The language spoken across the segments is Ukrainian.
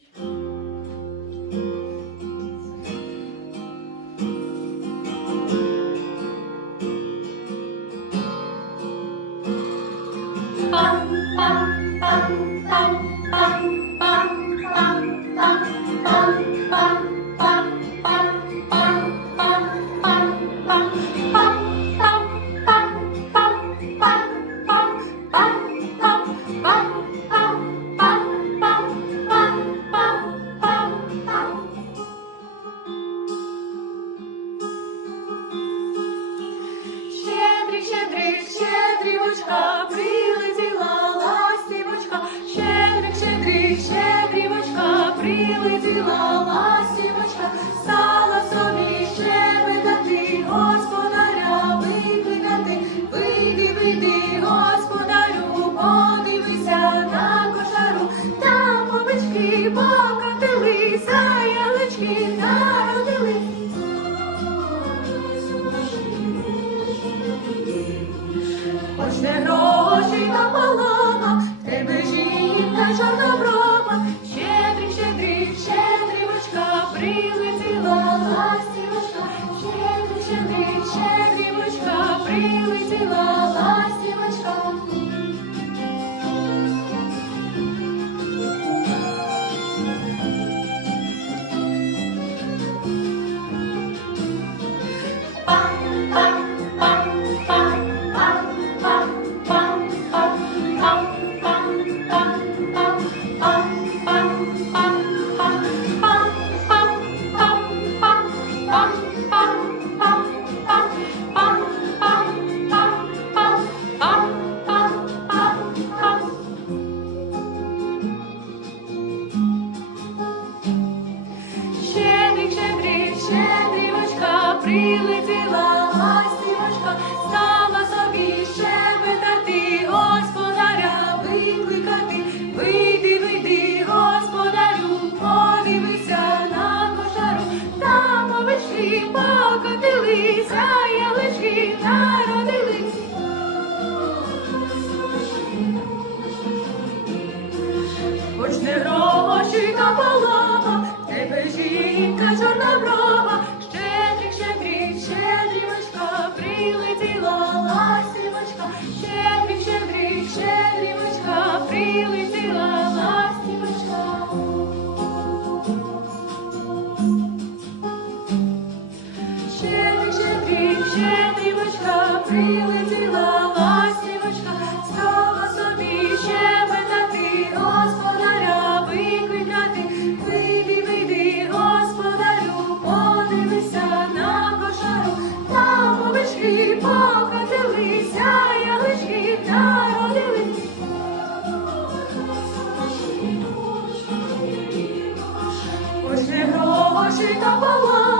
Щедрик, щедрівочка, прилетіла ластівочка, щедрик, щедрик, щедрівочка, прилетіла ластівочка, стала собі щебетати, господаря викликати, вийди, вийди, господарю, подивися на кошару, там овечки покотилися, Хоч не та полома, в тебе жінка чорноброва, щедрик, щедрик, щедрівочка, прилетіла ластівочка, щедрик, щедрик, щедрівочка, прилетіла ластівочка. Прилетіла ластівочка, стала собі щебетати, господаря викликати, вийди, вийди, господарю, подивися на кошару, там овечки покотилися, ялички народились. Хоч не гроші та полова, тебе жінка чорноброва, щедрик, Щедрівочка, прилетіла ластівочка, стала собі щебетати, господаря викликати, вийди, вийди, господарю, подивися на кошару, там овечки покотилися, ялички народились. Хоч не гроші та полова,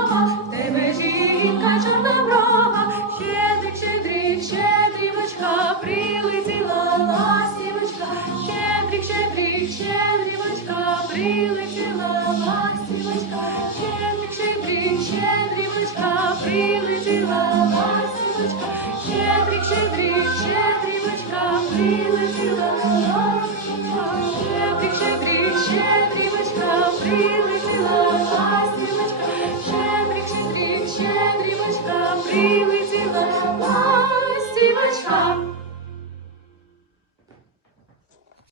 щедрівочка, прилетіла, ластівочка, щедрик, щедрівочка, прилетіла, ластівочка, щедрик, щедрик, щедрівочка, прилетіла, ластівочка, щедрик, щедрик, щедрівочка, прилетіла, ластівочка, щедрик, щедрик, щедрівочка, прилетіла, ластівочка.